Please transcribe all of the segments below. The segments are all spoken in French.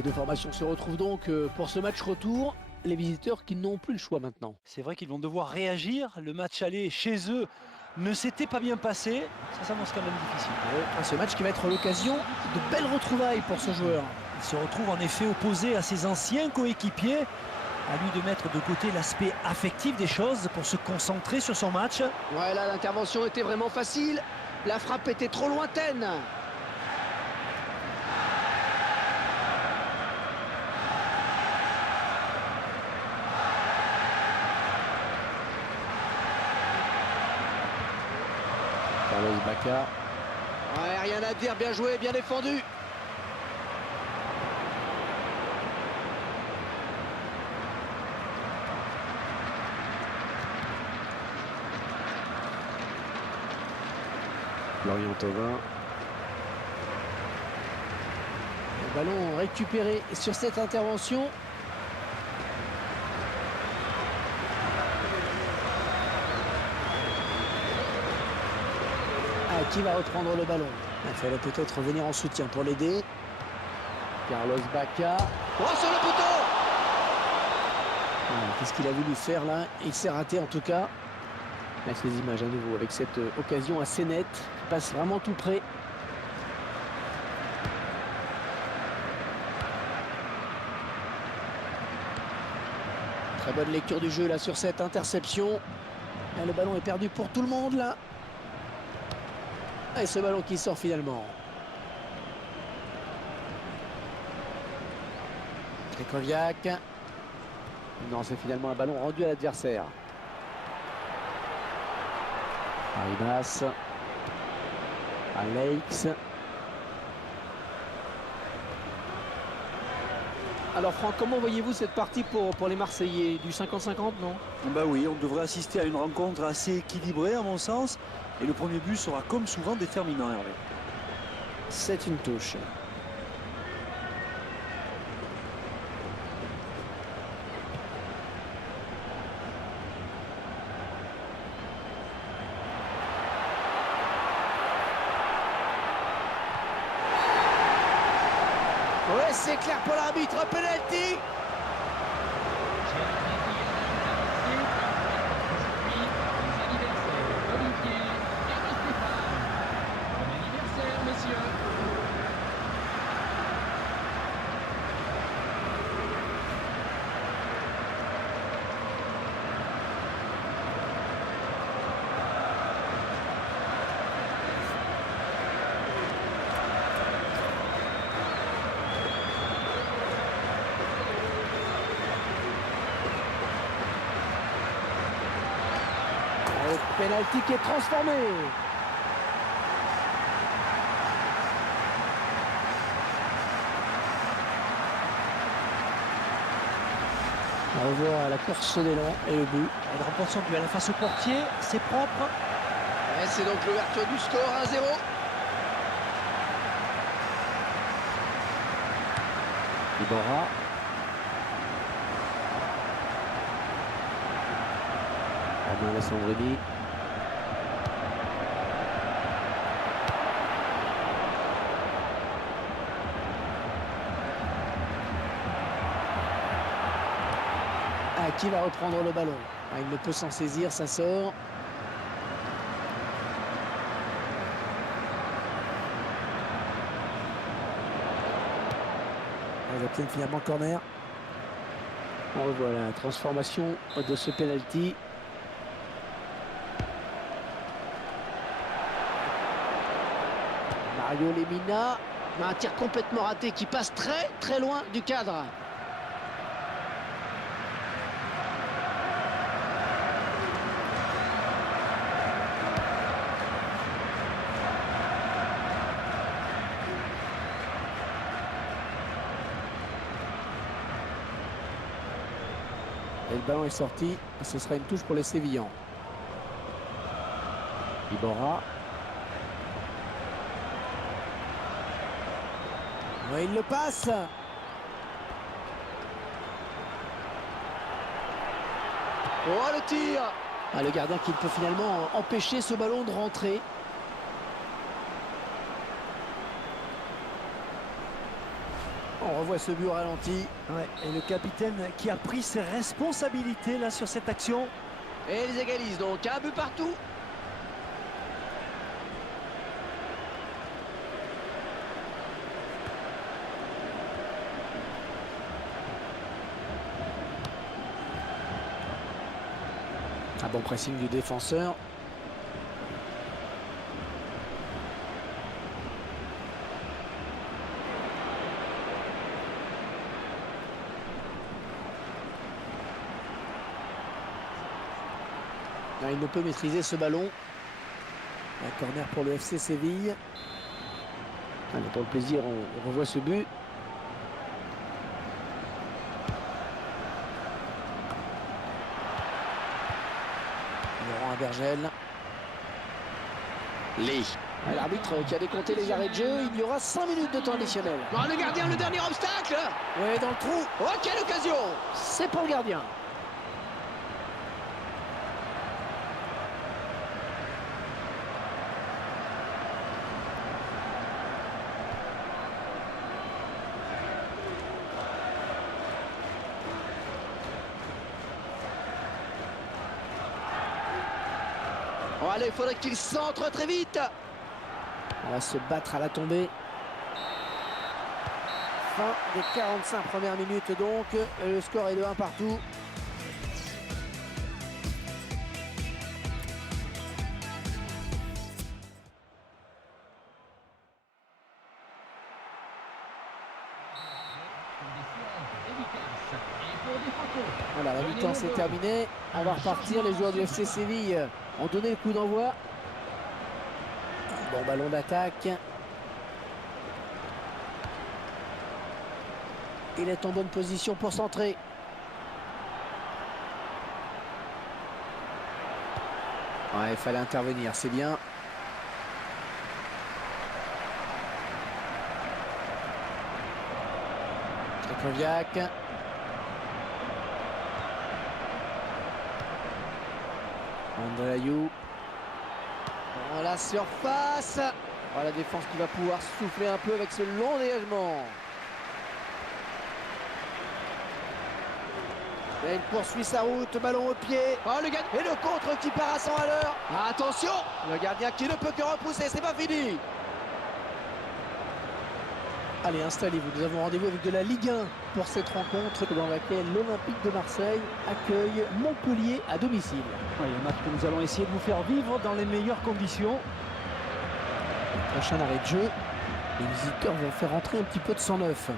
Ces deux formations se retrouvent donc pour ce match retour. Les visiteurs qui n'ont plus le choix maintenant. C'est vrai qu'ils vont devoir réagir. Le match aller chez eux ne s'était pas bien passé. Ça s'annonce quand même difficile. Ce match qui va être l'occasion de belles retrouvailles pour ce joueur. Il se retrouve en effet opposé à ses anciens coéquipiers. À lui de mettre de côté l'aspect affectif des choses pour se concentrer sur son match. Ouais, là l'intervention était vraiment facile. La frappe était trop lointaine. Carlos Bacca. Ouais, rien à dire, bien joué, bien défendu. Florian Thauvin. Le ballon récupéré sur cette intervention. Qui va reprendre le ballon? Il fallait peut-être venir en soutien pour l'aider. Carlos Bacca. Oh, sur le poteau! Qu'est-ce qu'il a voulu faire là? Il s'est raté en tout cas. Là, ces images à nouveau avec cette occasion assez nette qui passe vraiment tout près. Très bonne lecture du jeu là sur cette interception. Et le ballon est perdu pour tout le monde là. Et ce ballon qui sort finalement. Krychowiak. Non, c'est finalement un ballon rendu à l'adversaire. Arribas. Alex. Alors Franck, comment voyez-vous cette partie pour les Marseillais? Du 50-50, non? Bah oui, on devrait assister à une rencontre assez équilibrée à mon sens. Et le premier but sera comme souvent déterminant, Hervé. C'est une touche. Ouais, c'est clair pour l'arbitre, penalty. Penalty qui est transformé. On revoit la course d'élan et le but. Il remporte son duel face au portier, c'est propre. Et c'est donc l'ouverture du score 1-0. Iborra. Romain Lassandrini. Qui va reprendre le ballon? Il ne peut s'en saisir, ça sort. Elle obtient finalement corner. On revoit la transformation de ce penalty. Mario Lemina, un tir complètement raté qui passe très très loin du cadre. Et le ballon est sorti, et ce sera une touche pour les Sévillans. Iborra. Ouais, il le passe. Oh, le tir! Le gardien qui peut finalement empêcher ce ballon de rentrer. On revoit ce but au ralenti. Ouais, et le capitaine qui a pris ses responsabilités là sur cette action. Et ils égalisent donc, un but partout. Un bon pressing du défenseur. Là, il ne peut maîtriser ce ballon. Un corner pour le FC Séville. Allez, pour le plaisir, on revoit ce but. Laurent Abergel. Lee. L'arbitre qui a décompté les arrêts de jeu. Il y aura 5 minutes de temps additionnel. Oh, le gardien, le dernier obstacle. Ouais, dans le trou. Oh, quelle occasion! C'est pour le gardien. Oh, allez, il faudrait qu'il centre très vite. On va se battre à la tombée. Fin des 45 premières minutes donc. Le score est de 1 partout. Voilà, la mi-temps c'est terminé. On va repartir. Les joueurs du FC Séville ont donné le coup d'envoi. Bon ballon d'attaque. Il est en bonne position pour centrer. Ouais, il fallait intervenir, c'est bien. Krychowiak. André Ayou. Dans la surface. Oh, la défense qui va pouvoir souffler un peu avec ce long dégagement. Et il poursuit sa route, ballon au pied. Oh, le gardien. Et le contre qui part à 100 à l'heure. Attention, Le gardien qui ne peut que repousser, c'est pas fini. Allez, installez-vous, nous avons rendez-vous avec de la Ligue 1 pour cette rencontre dans laquelle l'Olympique de Marseille accueille Montpellier à domicile. Oui, un match que nous allons essayer de vous faire vivre dans les meilleures conditions. Le prochain arrêt de jeu, les visiteurs vont faire entrer un petit peu de 109.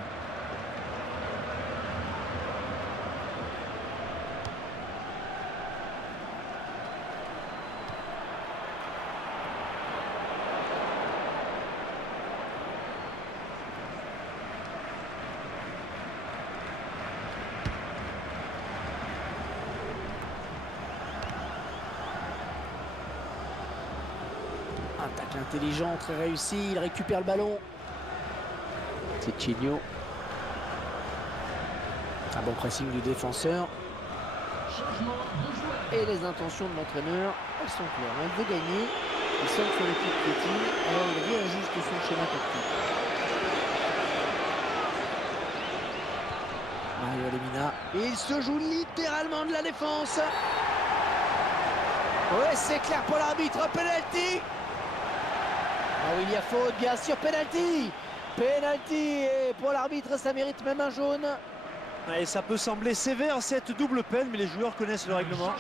Un tacle intelligent, très réussi, il récupère le ballon. C'est Chigno. Un bon pressing du défenseur. Et les intentions de l'entraîneur, elles sont claires. Il veut gagner, il sonne sur l'équipe petit, alors il réajuste son schéma tactique. Mario Lemina. il se joue littéralement de la défense. Ouais, c'est clair pour l'arbitre, penalty. Ah oui, il y a faute, bien sûr, penalty. Penalty, et pour l'arbitre, ça mérite même un jaune. Et ça peut sembler sévère cette double peine, mais les joueurs connaissent le règlement.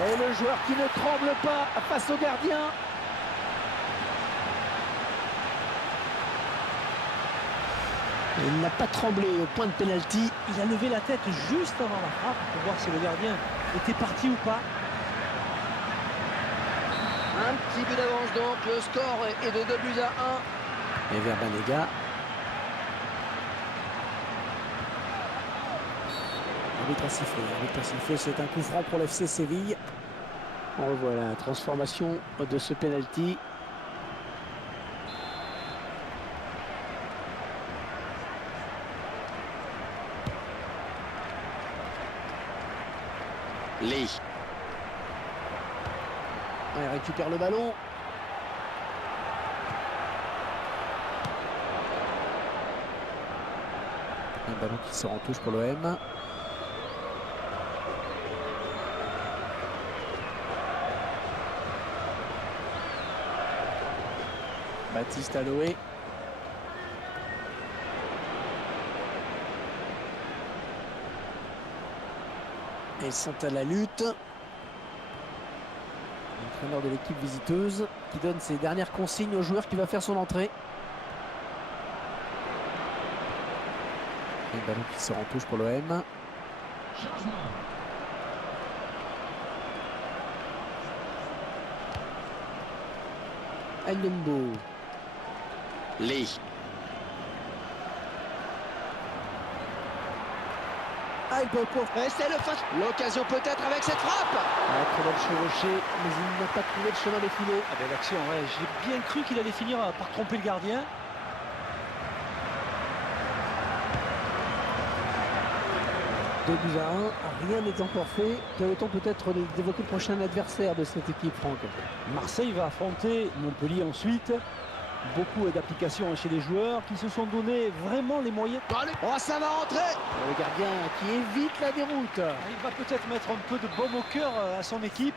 Et le joueur qui ne tremble pas face au gardien. Il n'a pas tremblé au point de pénalty. Il a levé la tête juste avant la frappe pour voir si le gardien était parti ou pas. Un petit but d'avance donc, le score est de 2 buts à 1. Et Verbanega. L'arbitre a sifflé. L'arbitre a sifflé. C'est un coup franc pour l'FC Séville. On revoit la transformation de ce penalty. Lee. Il récupère le ballon. Un ballon qui sort en touche pour l'OM. Baptiste Aloé. Et ils sont à la lutte. L'entraîneur de l'équipe visiteuse qui donne ses dernières consignes au joueur qui va faire son entrée. Un ballon qui sort en touche pour l'OM. Ndembo. Lee. Ah, il peut Et c'est le face. L'occasion peut-être avec cette frappe. très belle chevauchée, mais il n'a pas trouvé le chemin défilé. Ah ben l'action, ouais, j'ai bien cru qu'il allait finir par tromper le gardien. 2-1, rien n'est encore fait. Quel est-on peut-être d'évoquer le prochain adversaire de cette équipe, Franck? Marseille va affronter Montpellier ensuite. Beaucoup d'applications chez les joueurs qui se sont donné vraiment les moyens. Oh, ça va rentrer. Le gardien qui évite la déroute. Il va peut-être mettre un peu de baume au cœur à son équipe.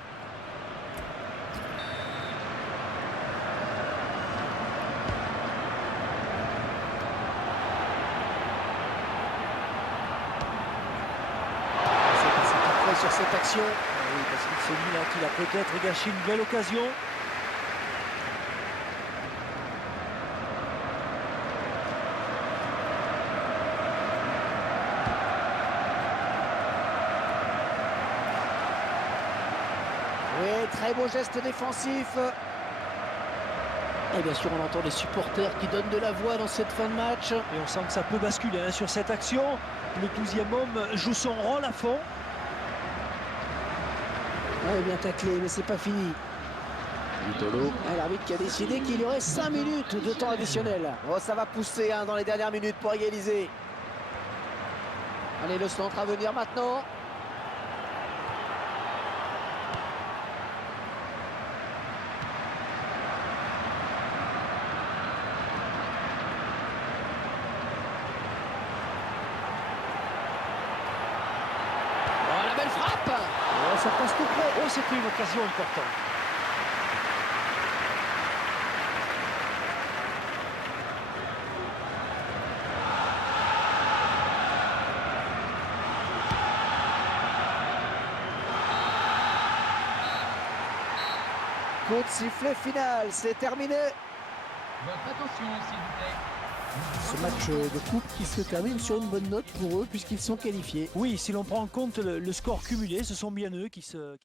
Sur cette action. Oui, parce qu'il s'est mis là qu'il a peut-être gâché une belle occasion. Oui, très beau geste défensif. Et bien sûr, on entend les supporters qui donnent de la voix dans cette fin de match. Et on sent que ça peut basculer hein, sur cette action. Le 12e homme joue son rôle à fond. Ouais, bien taclé, mais c'est pas fini. Vitolo. L'arbitre qui a décidé qu'il y aurait 5 minutes de temps additionnel. Oh, ça va pousser hein, dans les dernières minutes pour égaliser. Allez, le centre à venir maintenant. Oh, la belle frappe. Oh, ça passe tout près. Oh, c'était une occasion importante. Coup de sifflet final, c'est terminé. Votre attention, s'il vous plaît. Ce match de coupe qui se termine sur une bonne note pour eux puisqu'ils sont qualifiés. Oui, si l'on prend en compte le score cumulé, ce sont bien eux qui se...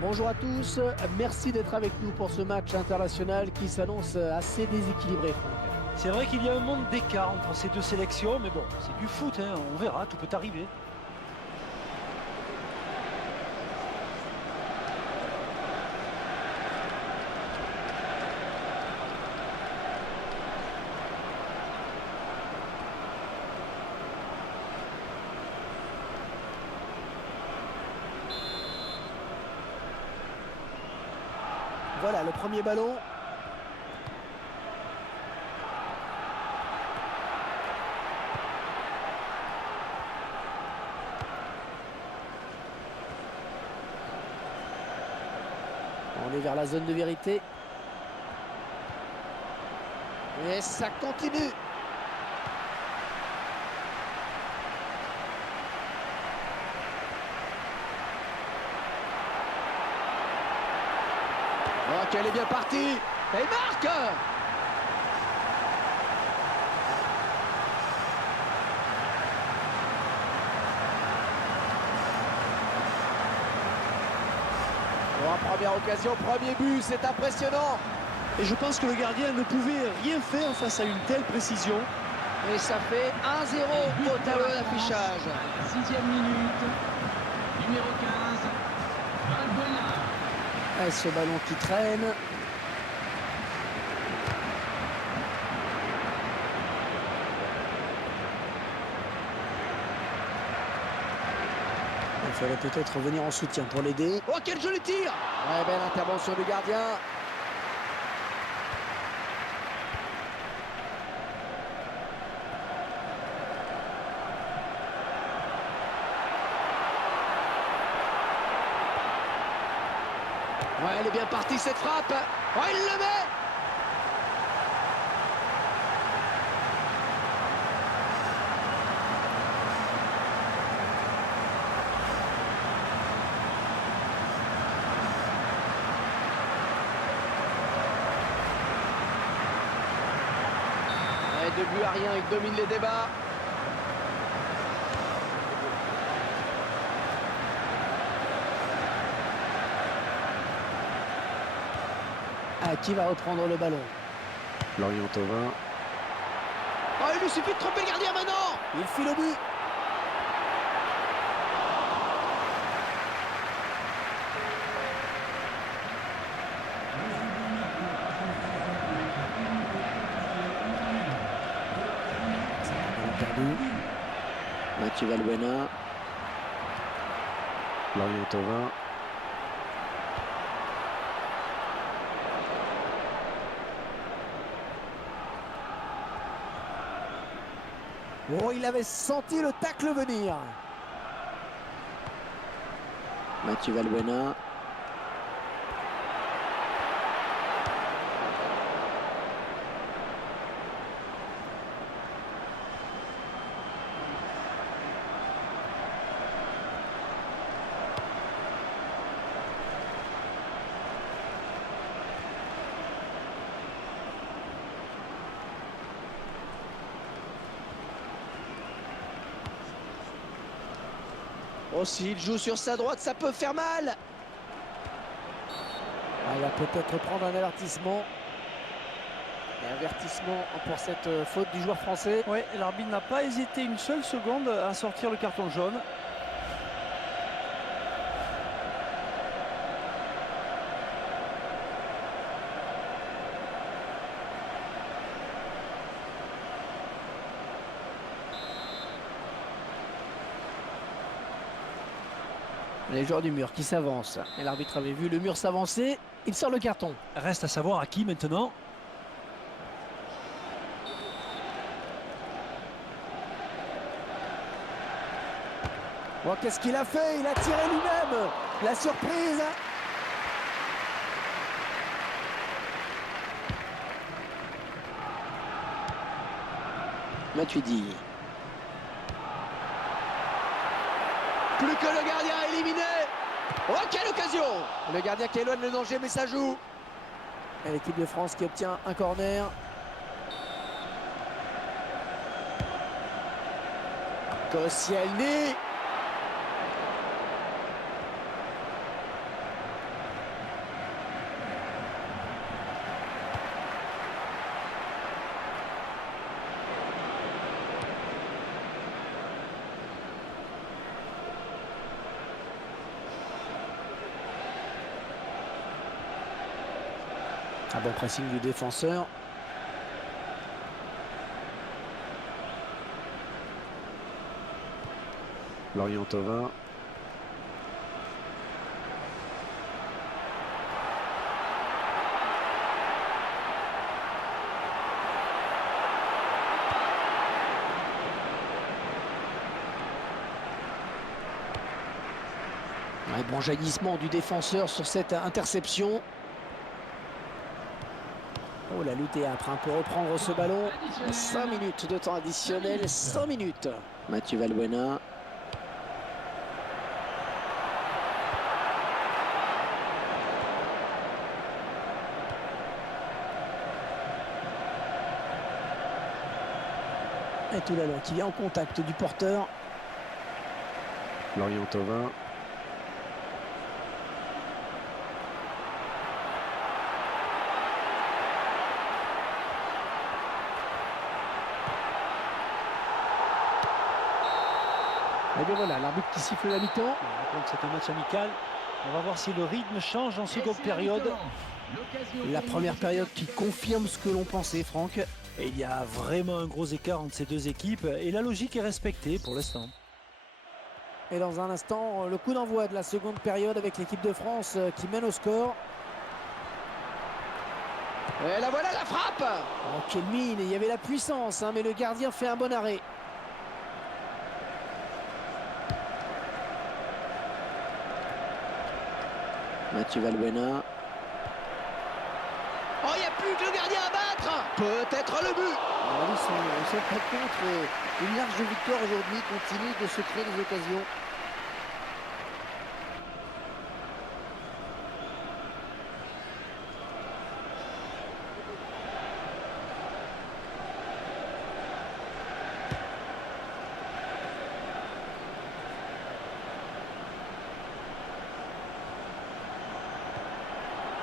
Bonjour à tous, merci d'être avec nous pour ce match international qui s'annonce assez déséquilibré, Franck. C'est vrai qu'il y a un monde d'écart entre ces deux sélections, mais bon, c'est du foot, hein, on verra, tout peut arriver. voilà le premier ballon. On est vers la zone de vérité. Et ça continue. Ok, elle est bien partie. Et il marque. Bon, première occasion, premier but, c'est impressionnant. Et je pense que le gardien ne pouvait rien faire face à une telle précision. Et ça fait 1-0 au tableau d'affichage. À la 6e minute, numéro 15, Valbuena. Et ce ballon qui traîne. Il fallait peut-être venir en soutien pour l'aider. Oh, quel joli tir. Ouais, belle intervention du gardien. Ouais, elle est bien partie cette frappe. Oh, il le met. Et 2 buts à rien, il domine les débats. Ah, qui va reprendre le ballon? Lorient Thauvin. Oh, il lui suffit de tromper le gardien maintenant. Il file au but. Perdu. Mathieu Valbuena. Lorient Thauvin. Oh, il avait senti le tacle venir. Mathieu Valbuena. Oh, s'il joue sur sa droite, ça peut faire mal. Ah, il va peut-être prendre un avertissement. Et avertissement pour cette faute du joueur français. Oui, l'arbitre n'a pas hésité une seule seconde à sortir le carton jaune. Les joueurs du mur qui s'avancent. Et l'arbitre avait vu le mur s'avancer. Il sort le carton. Reste à savoir à qui maintenant. Oh, qu'est-ce qu'il a fait? Il a tiré lui-même. La surprise. Matuidi. Plus que le gardien éliminé. Oh, quelle occasion. Le gardien qui éloigne le danger, mais ça joue. Et l'équipe de France qui obtient un corner. Koscielny. Un bon pressing du défenseur. Lorient Thauvin. Bon jaillissement du défenseur sur cette interception. Oh, la lutte est âpre pour reprendre ce ballon. 5 minutes de temps additionnel, 100 minutes. Mathieu Valbuena. Et tout là qui vient en contact du porteur. Lorient Thauvin. Et bien voilà, l'arbitre qui siffle la mi-temps. C'est un match amical. On va voir si le rythme change en seconde période. La première période qui confirme ce que l'on pensait, Franck. Et il y a vraiment un gros écart entre ces deux équipes. Et la logique est respectée pour l'instant. Et dans un instant, le coup d'envoi de la seconde période avec l'équipe de France qui mène au score. Et la voilà la frappe. Oh, quelle mine, il y avait la puissance, hein, mais le gardien fait un bon arrêt. Mathieu Valbuena. Oh, il n'y a plus que le gardien à battre. Peut-être le but. Ils sont prêts contre une large victoire aujourd'hui, continue de se créer des occasions.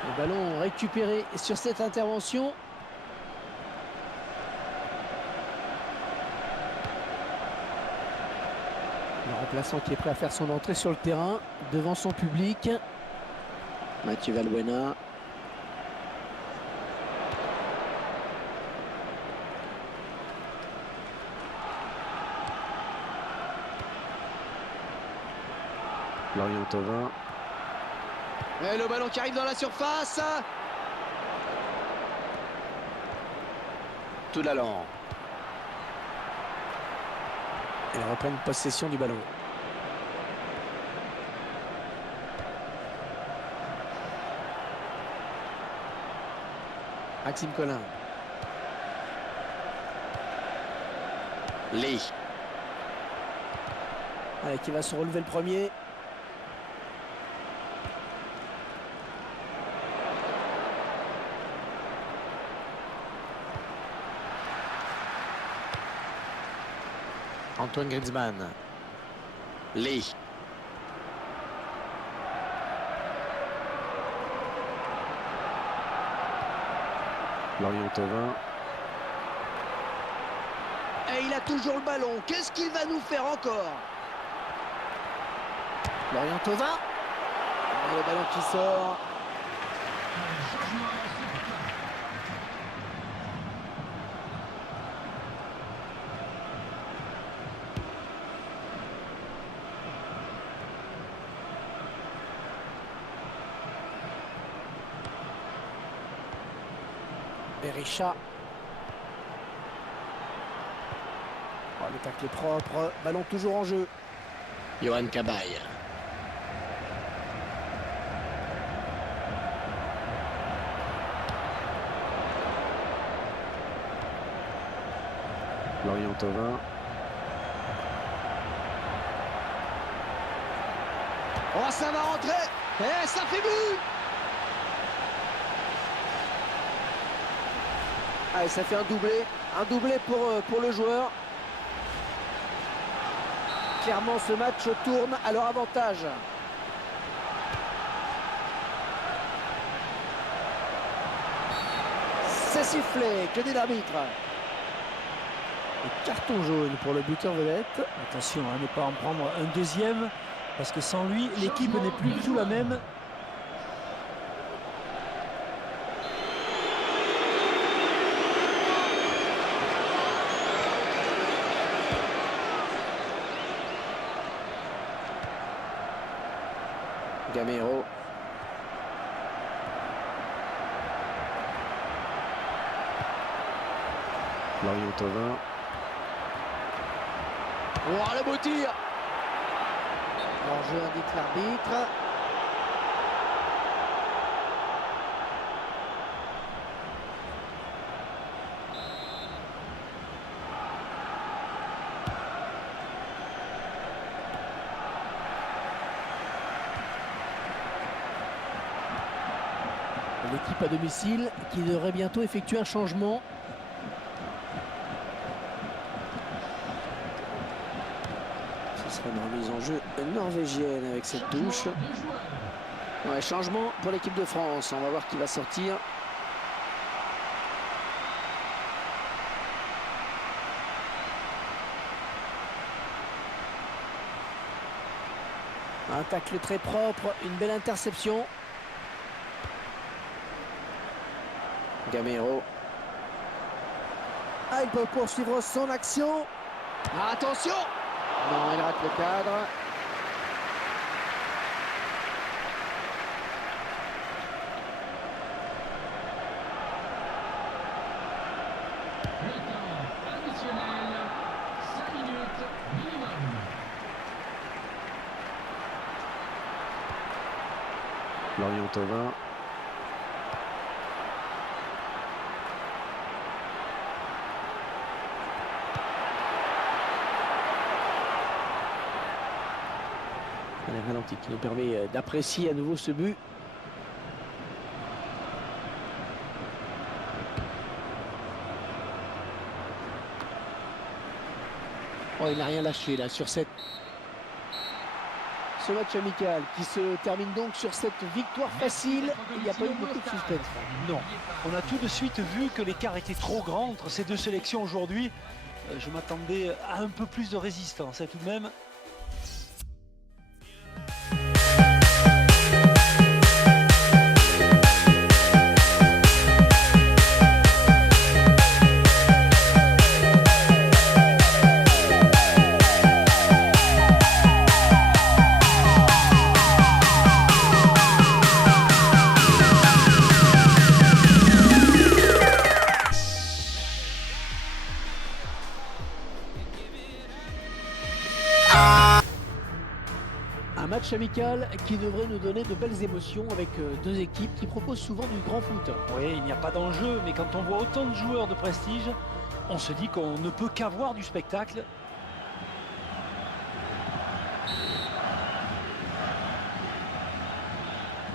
Le ballon récupéré sur cette intervention. Le remplaçant qui est prêt à faire son entrée sur le terrain devant son public. Mathieu Valbuena. Lorient Thauvin. Et le ballon qui arrive dans la surface. Toulalan. Elle reprend possession du ballon. Maxime Collin. Lee. Allez, qui va se relever le premier. Antoine Griezmann. Lee. Lorient Thauvin. Et il a toujours le ballon. Qu'est-ce qu'il va nous faire encore? Lorient Thauvin. Et le ballon qui sort. Berisha. Oh, le tacle est propre. Ballon toujours en jeu. Yohan Cabaye. Lorient Thauvin. Oh, ça va rentrer. Et ça fait but. Allez, ça fait un doublé pour le joueur. Clairement, ce match tourne à leur avantage. C'est sifflé, que dit l'arbitre? Et carton jaune pour le buteur vedette. Attention à ne pas en prendre un deuxième, parce que sans lui, l'équipe n'est plus du tout la même. Gamero. Lorient Thauvin. Oh, le beau tir. Hors-jeu indique l'arbitre. l'équipe à domicile qui devrait bientôt effectuer un changement. Ce sera une remise en jeu norvégienne avec cette touche. Ouais, changement pour l'équipe de France. On va voir qui va sortir. Un tacle très propre, une belle interception. Gamero. Ah, il peut poursuivre son action. Ah, attention! Non, il rate le cadre. Le temps additionnel, 5 minutes minimum. Lorient-Thauvin. Un ralenti qui nous permet d'apprécier à nouveau ce but. Oh, il n'a rien lâché là sur ce match amical qui se termine donc sur cette victoire facile. Il n'y a pas eu beaucoup de suspense. Non, on a tout de suite vu que l'écart était trop grand entre ces deux sélections aujourd'hui. Je m'attendais à un peu plus de résistance, hein, tout de même. Un match amical qui devrait nous donner de belles émotions avec deux équipes qui proposent souvent du grand foot. Oui, il n'y a pas d'enjeu, mais quand on voit autant de joueurs de prestige, on se dit qu'on ne peut qu'avoir du spectacle.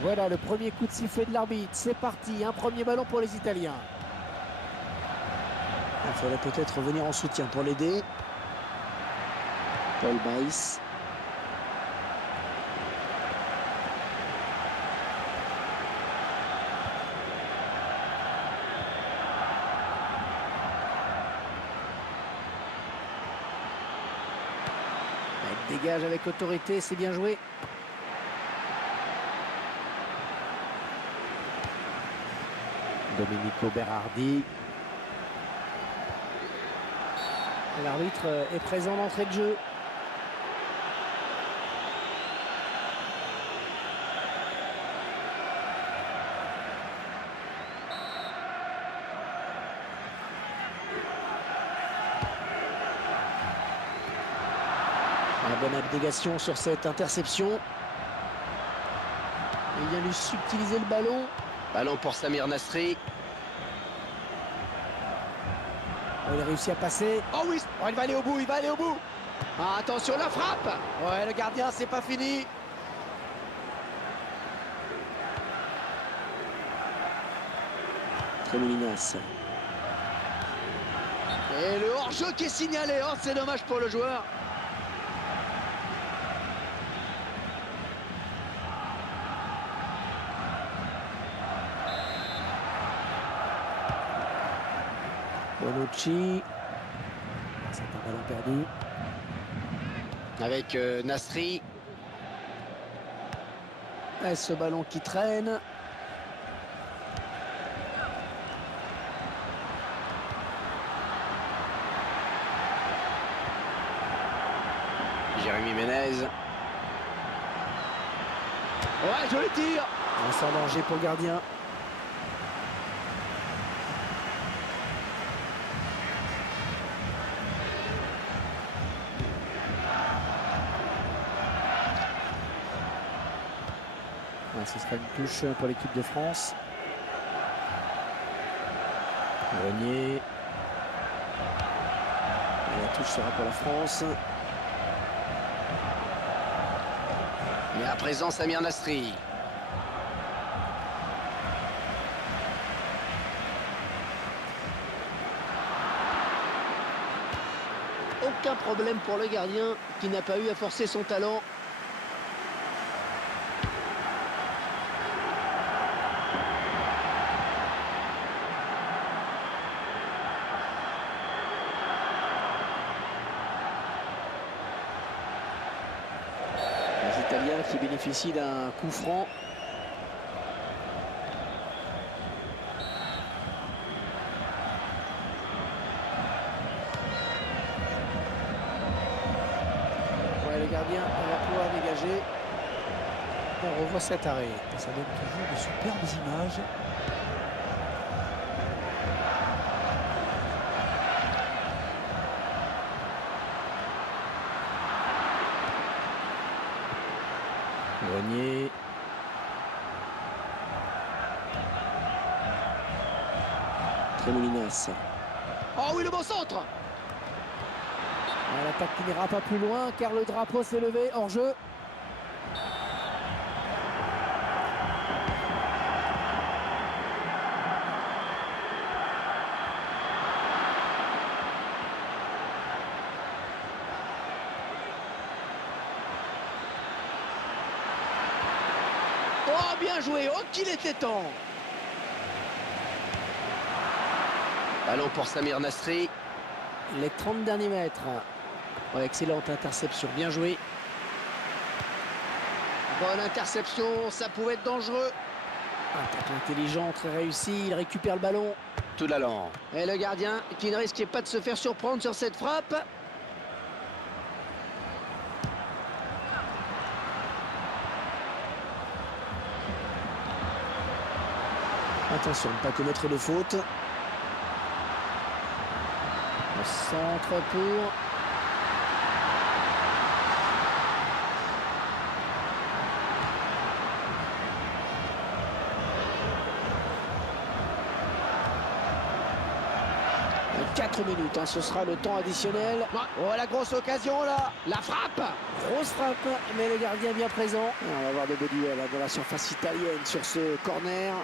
Voilà le premier coup de sifflet de l'arbitre. C'est parti, un premier ballon pour les Italiens. Il faudrait peut-être revenir en soutien pour l'aider. Paul Baïs. Il dégage avec autorité, c'est bien joué. Domenico Berardi. L'arbitre est présent d'entrée de jeu. La bonne abnégation sur cette interception. Il vient lui subtiliser le ballon. Ballon pour Samir Nasri. Il a réussi à passer. Oh oui, oh, il va aller au bout, il va aller au bout. Ah, attention, la frappe. Ouais, le gardien, c'est pas fini. Tremolinas. Et le hors-jeu qui est signalé. Oh, c'est dommage pour le joueur. Bonucci. C'est un ballon perdu. Avec Nasri. Et ce ballon qui traîne. Jérémy Ménez. Ouais, joli tir. Sans danger pour le gardien. Ce sera une touche pour l'équipe de France. Renier. Et la touche sera pour la France. Mais à présent, Samir Nasri. aucun problème pour le gardien qui n'a pas eu à forcer son talent. Les Italiens qui bénéficient d'un coup franc. Le gardien va pouvoir dégager. On revoit cet arrêt. Ça donne toujours de superbes images. Grenier. Tremolinas. Oh oui, le bon centre! L'attaque qui n'ira pas plus loin car le drapeau s'est levé hors jeu. Oh, bien joué! Oh, qu'il était temps! Ballon pour Samir Nasri. Les 30 derniers mètres. Oh, excellente interception, bien joué. Bonne interception, ça pouvait être dangereux. Attaque intelligent, très réussi, il récupère le ballon. Tout l'allant. Et le gardien qui ne risquait pas de se faire surprendre sur cette frappe. Attention, ne pas commettre de faute. Le centre pour... « 4 minutes, hein, ce sera le temps additionnel. Oh, la grosse occasion là, la frappe. Grosse frappe, mais le gardien bien présent. On va avoir de beaux duels dans la surface italienne sur ce corner.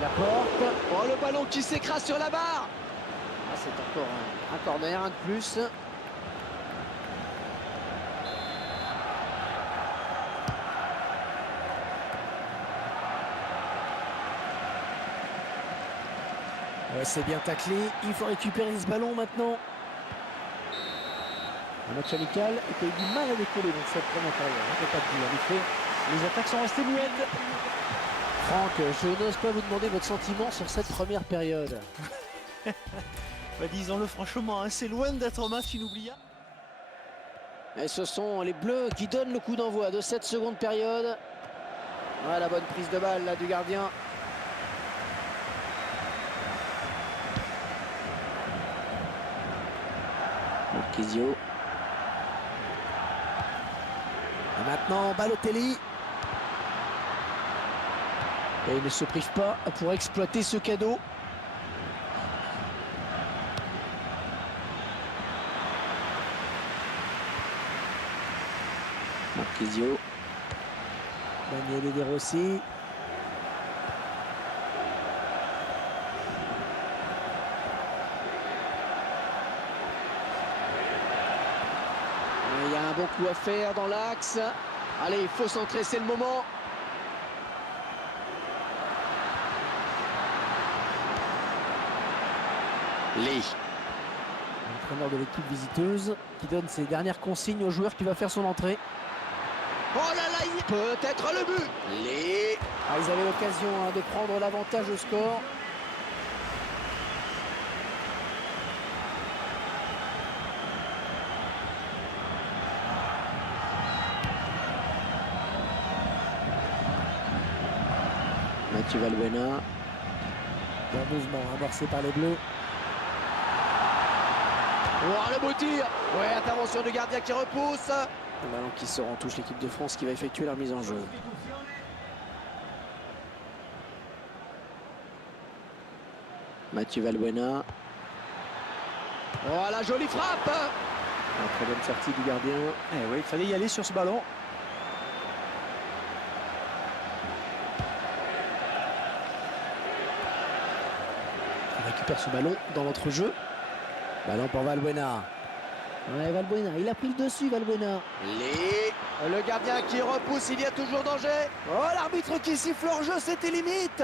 Laporte. Oh, le ballon qui s'écrase sur la barre. Ah, c'est encore un corner, un de plus. Ouais, c'est bien taclé. Il faut récupérer ce ballon maintenant. Un match amical qui a eu du mal à décoller dans cette première période. On ne peut pas le dire. En effet, les attaques sont restées muettes. Franck, je n'ose pas vous demander votre sentiment sur cette première période. Bah, disons-le franchement, hein, c'est loin d'être un match inoubliable. Et ce sont les Bleus qui donnent le coup d'envoi de cette seconde période. Ah, la bonne prise de balle là, du gardien. Marquisio. Et maintenant, Balotelli. Et il ne se prive pas pour exploiter ce cadeau. Marquisio. Daniele De Rossi. Il y a un bon coup à faire dans l'axe. Allez, il faut centrer, c'est le moment. Lee. L'entraîneur de l'équipe visiteuse qui donne ses dernières consignes au joueur qui va faire son entrée. Oh là là, il peut-être le but. Lee. Ah, ils avaient l'occasion de prendre l'avantage au score. Mathieu Valbuena. Bon mouvement amorcé par les Bleus. Oh, le beau tir. Ouais, intervention du gardien qui repousse. Le ballon qui sort en touche l'équipe de France qui va effectuer la mise en jeu. Mathieu Valbuena. Oh, la jolie frappe. Une très bonne sortie du gardien. Eh oui, il fallait y aller sur ce ballon. récupère ce ballon dans l'entrejeu. Ballon pour Valbuena. Ouais, Valbuena, il a pris le dessus, Valbuena. Le gardien qui repousse, il y a toujours danger. Oh, l'arbitre qui siffle hors jeu, c'était limite.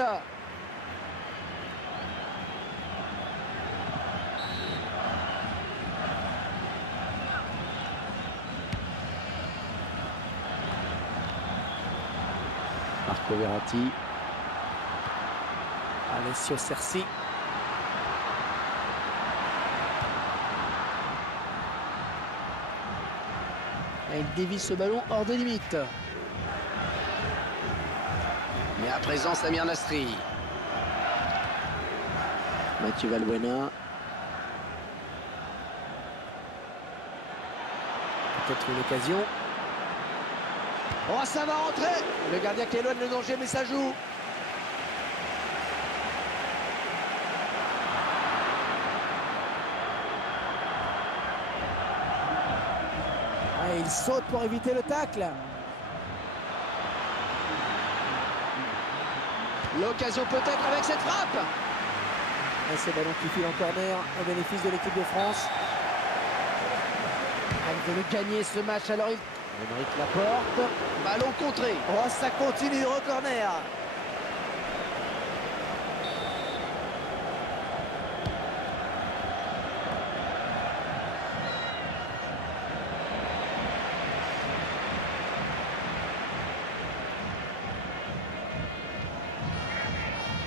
Marco Verratti. Alessio Cerci. Et il dévie ce ballon hors des limites. Mais à présent, Samir Nasri. Mathieu Valbuena. Peut-être une occasion. Oh, ça va rentrer. Le gardien qui éloigne le danger, mais ça joue. Et il saute pour éviter le tacle. L'occasion peut-être avec cette frappe. Et ce ballon qui file en corner au bénéfice de l'équipe de France. Elle veut le gagner ce match, alors il... Émeric Laporte. Ballon contré. Oh, ça continue au corner.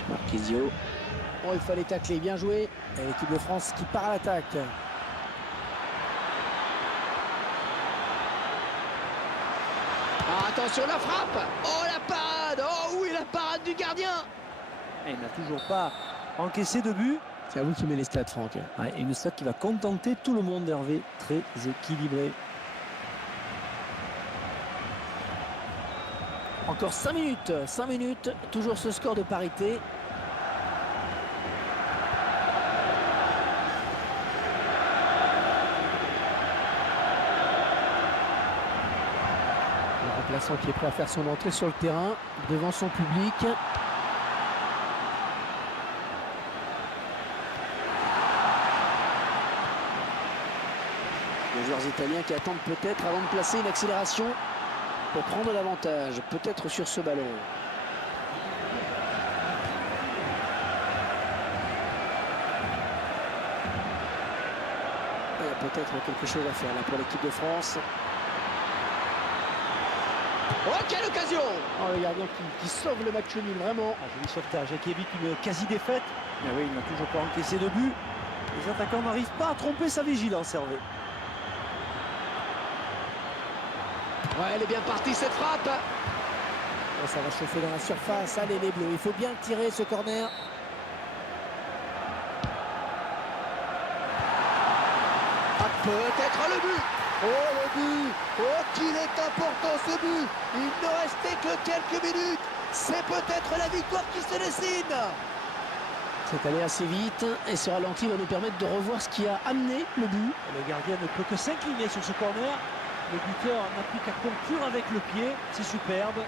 Marquisio. Oh, il fallait tacler, bien joué. Et l'équipe de France qui part à l'attaque. Ah, attention, la frappe. Oh, la parade. Oh oui, la parade du gardien. Et il n'a toujours pas encaissé de but. C'est à vous qui met les stats, Franck. Ouais, une stat qui va contenter tout le monde, Hervé. Très équilibré. Encore 5 minutes. 5 minutes. Toujours ce score de parité. Le remplaçant qui est prêt à faire son entrée sur le terrain devant son public. Les joueurs italiens qui attendent peut-être avant de placer une accélération pour prendre l'avantage, peut-être sur ce ballon. Il y a peut-être quelque chose à faire là pour l'équipe de France. Oh, quelle occasion! Oh, le gardien qui sauve le match nul, vraiment. Joli sauvetage qui évite une quasi-défaite. Mais oui, il n'a toujours pas encaissé de but. Les attaquants n'arrivent pas à tromper sa vigilance, Hervé. Ouais, elle est bien partie cette frappe. Oh, ça va chauffer dans la surface. Allez les Bleus, il faut bien tirer ce corner. Ah, peut-être le but. Oh, le but. Oh, qu'il est important ce but. Il ne restait que quelques minutes. C'est peut-être la victoire qui se dessine. C'est allé assez vite et ce ralenti va nous permettre de revoir ce qui a amené le but. Le gardien ne peut que s'incliner sur ce corner. Le buteur n'a plus qu'à conclure avec le pied. C'est superbe.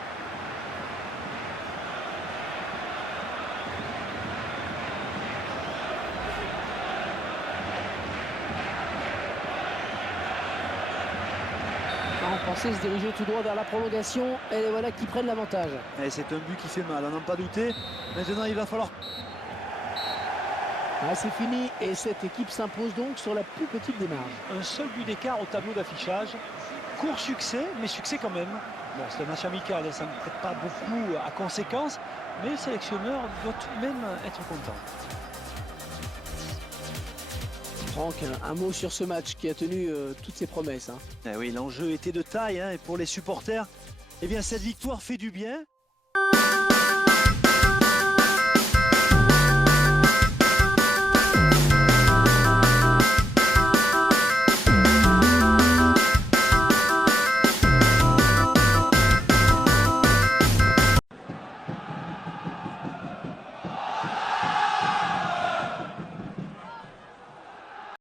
On pensait se diriger tout droit vers la prolongation et les voilà qui prennent l'avantage. Et c'est un but qui fait mal, on n'en pas douter. Maintenant, il va falloir... Ah, c'est fini et cette équipe s'impose donc sur la plus petite des marges. Un seul but d'écart au tableau d'affichage. Court succès, mais succès quand même. Bon, c'est un match amical, ça ne prête pas beaucoup à conséquence, mais le sélectionneur doit tout de même être content. Franck, un mot sur ce match qui a tenu toutes ses promesses. Hein. Eh oui, l'enjeu était de taille, hein, et pour les supporters, eh bien, cette victoire fait du bien.